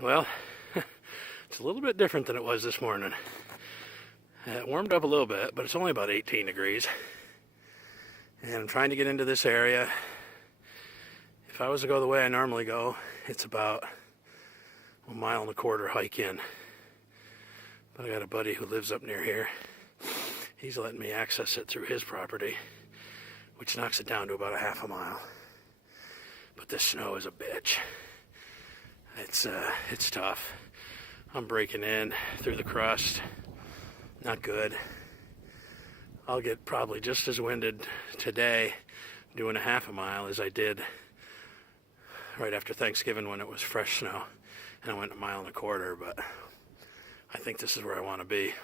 Well, it's a little bit different than it was this morning. It warmed up a little bit, but it's only about 18 degrees. And I'm trying to get into this area. If I was to go the way I normally go, it's about 1.25 mile hike in. But I got a buddy who lives up near here. He's letting me access it through his property, which knocks it down to about 1/2 mile. But this snow is a bitch. It's tough. I'm breaking in through the crust. Not good. I'll get probably just as winded today doing 1/2 mile as I did right after Thanksgiving when it was fresh snow and I went 1.25 miles, but I think this is where I want to be.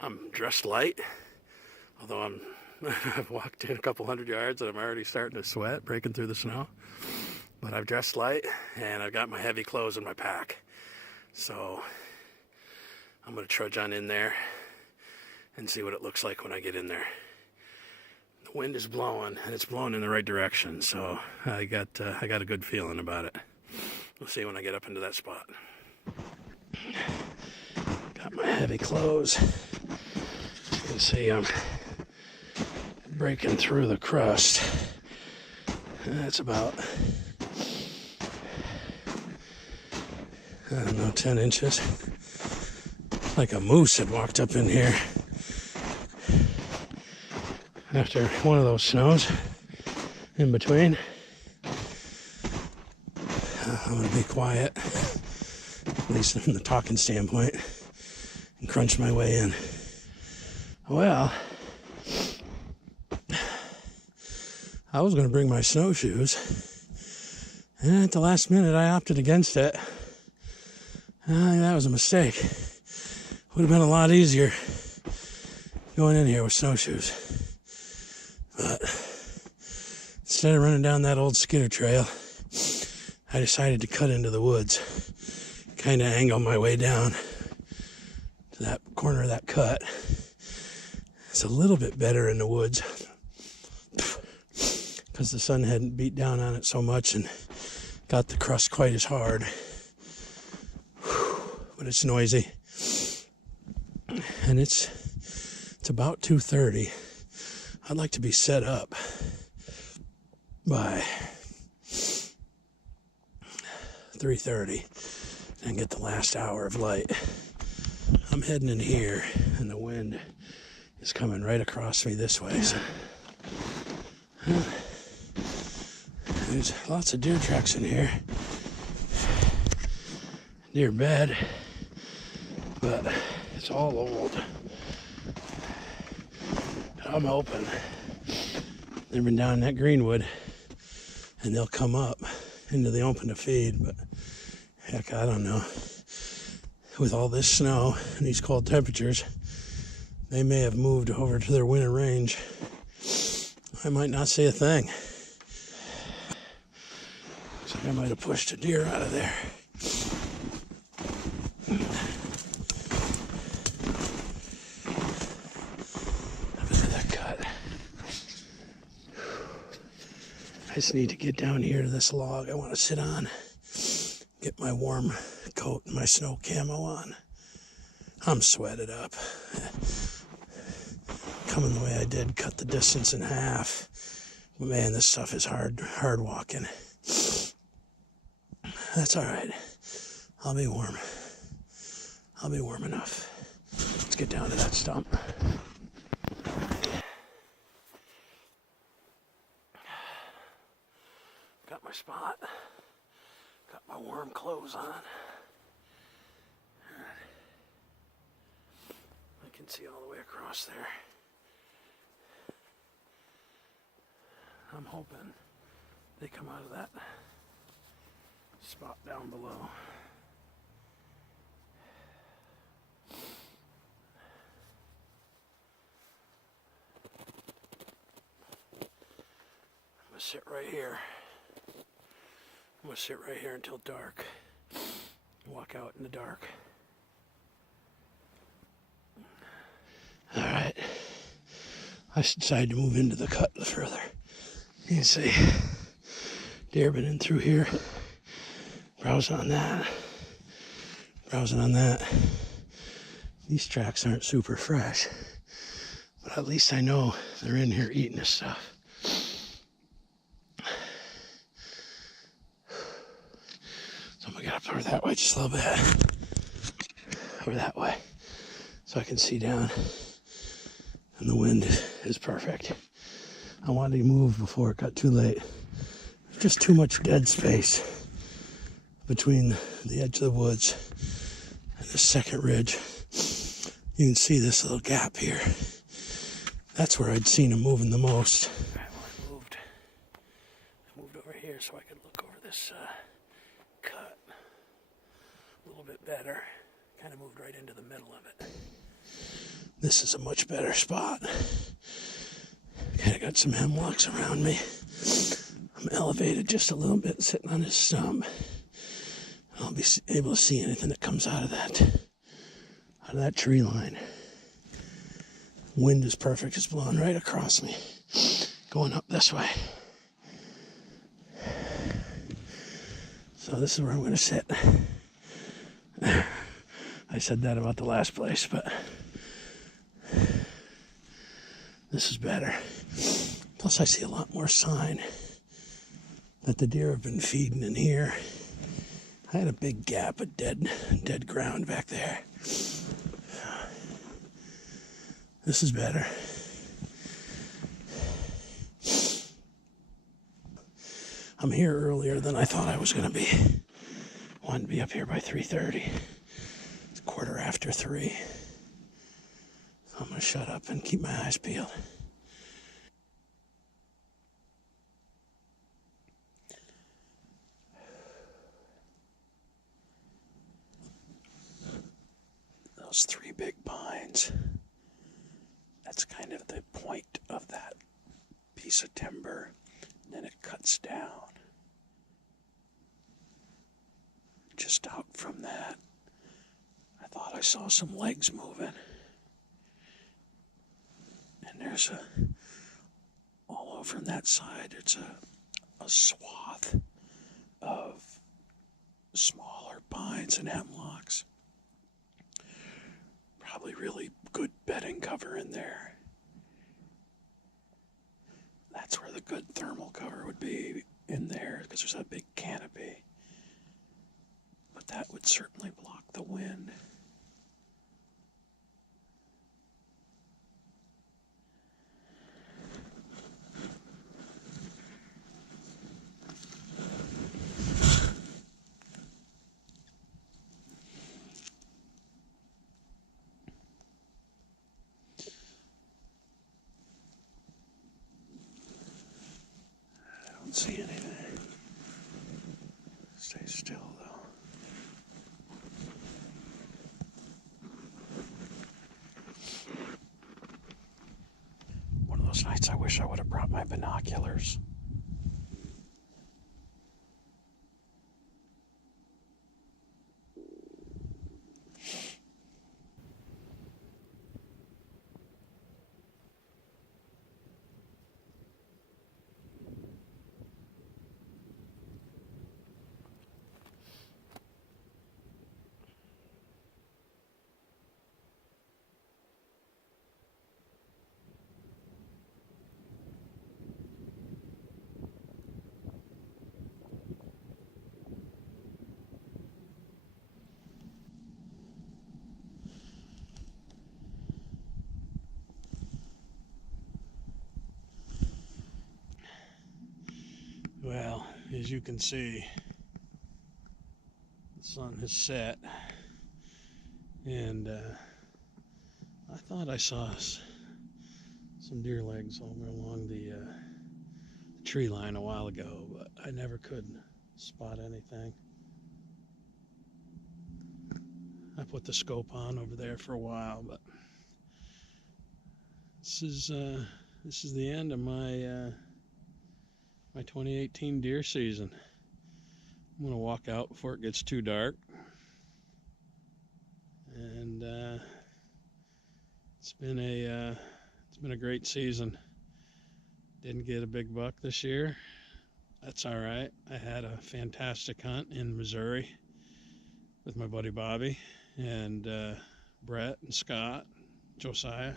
I'm dressed light, although I've walked in a couple hundred yards and I'm already starting to sweat breaking through the snow. But I've dressed light and I've got my heavy clothes in my pack. So I'm going to trudge on in there and see what it looks like when I get in there. The wind is blowing and it's blowing in the right direction, so I got a good feeling about it. We'll see when I get up into that spot. Got my heavy clothes. You can see I'm breaking through the crust. That's about, I don't know, 10 inches. Like a moose had walked up in here after one of those snows in between. I'm going to be quiet, at least from the talking standpoint, and crunch my way in. Well, I was going to bring my snowshoes, and at the last minute I opted against it. I think that was a mistake. Would have been a lot easier going in here with snowshoes. But instead of running down that old skidder trail, I decided to cut into the woods, kind of angle my way down to that corner of that cut. It's a little bit better in the woods because the sun hadn't beat down on it so much and got the crust quite as hard. But it's noisy. And it's about 2:30. I'd like to be set up by 3:30 and get the last hour of light. I'm heading in here and the wind is coming right across me this way. So there's lots of deer tracks in here. Deer bed, but it's all old. I'm hoping they've been down in that greenwood and they'll come up into the open to feed, but heck, I don't know. With all this snow and these cold temperatures, they may have moved over to their winter range. I might not see a thing. Looks like I might have pushed a deer out of there. I just need to get down here to this log I want to sit on, get my warm coat and my snow camo on. I'm sweated up. Coming the way I did, cut the distance in half. Man, this stuff is hard walking. That's all right. I'll be warm. I'll be warm enough. Let's get down to that stump. Got my spot, got my warm clothes on. I can see all the way across there. I'm hoping they come out of that spot down below. I'm gonna sit right here. I'm going to sit right here until dark. Walk out in the dark. Alright. I decided to move into the cut further. You can see deer been in through here Browsing on that. Browsing on that. These tracks aren't super fresh, but at least I know they're in here eating this stuff. So I'm gonna get up over that way just a little bit. Over that way. So I can see down. And the wind is perfect. I wanted to move before it got too late. There's just too much dead space between the edge of the woods and the second ridge. You can see this little gap here. That's where I'd seen him moving the most. All right, well, I moved over here so I could look over this cut a little bit better. Kind of moved right into the middle of it. This is a much better spot. Kind of got some hemlocks around me. I'm elevated just a little bit, sitting on his stump. I'll be able to see anything that comes out of that tree line. Wind is perfect. It's blowing right across me, going up this way. So this is where I'm going to sit. I said that about the last place, but this is better. Plus I see a lot more sign that the deer have been feeding in here. I had a big gap of dead ground back there. This is better. I'm here earlier than I thought I was going to be. Wanted to be up here by 3:30. It's 3:15. So I'm going to shut up and keep my eyes peeled. Those three big pines. That's kind of the point of that piece of timber. And then it cuts down. Just out from that, I thought I saw some legs moving. And there's all over on that side, it's a swath of smaller pines and hemlocks. Probably really good bedding cover in there. That's where the good thermal cover would be, in there, because there's that big canopy. But that would certainly block the wind. I don't see anything. Stay still, though. One of those nights I wish I would have brought my binoculars. Well, as you can see, the sun has set, and I thought I saw some deer legs over along the tree line a while ago, but I never could spot anything. I put the scope on over there for a while, but this is the end of my 2018 deer season. I'm gonna walk out before it gets too dark, and it's been a great season. Didn't get a big buck this year, that's all right. I had a fantastic hunt in Missouri with my buddy Bobby and Brett and Scott, Josiah.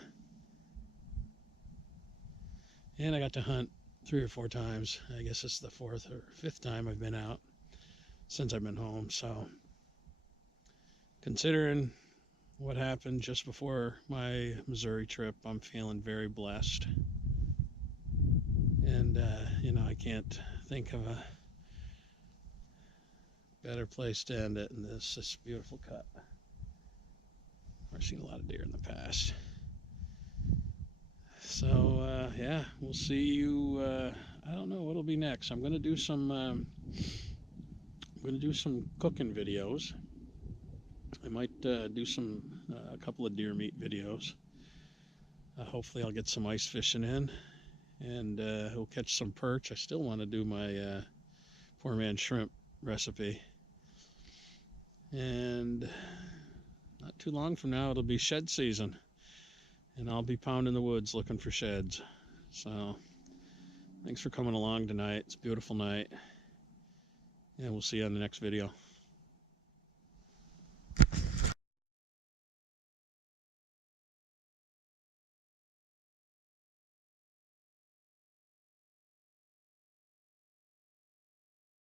And I got to hunt 3 or 4 times. I guess it's the 4th or 5th time I've been out since I've been home. So considering what happened just before my Missouri trip, I'm feeling very blessed. And, I can't think of a better place to end it than this beautiful cut. I've seen a lot of deer in the past. So, yeah, we'll see you. I don't know what'll be next. I'm going to do some cooking videos. I might do a couple of deer meat videos. Hopefully I'll get some ice fishing in, and we'll catch some perch. I still want to do my 4-man shrimp recipe. And not too long from now, it'll be shed season, and I'll be pounding the woods looking for sheds. So thanks for coming along tonight. It's a beautiful night, and we'll see you on the next video.